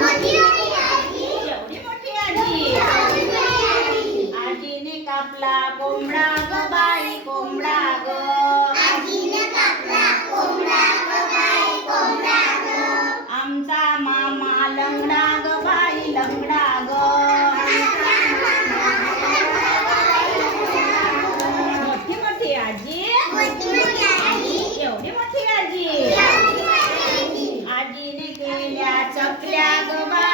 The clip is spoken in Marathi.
एवढी मोठी आजी. आजीने कापला कोंबडा ग बाई कोंबडा ग. आमचा मामा लंगडा ग बाई लंगडा ग. मोठी मोठी आजी. एवढी मोठी आजी. आजीने केल्या चकल्या ग बाई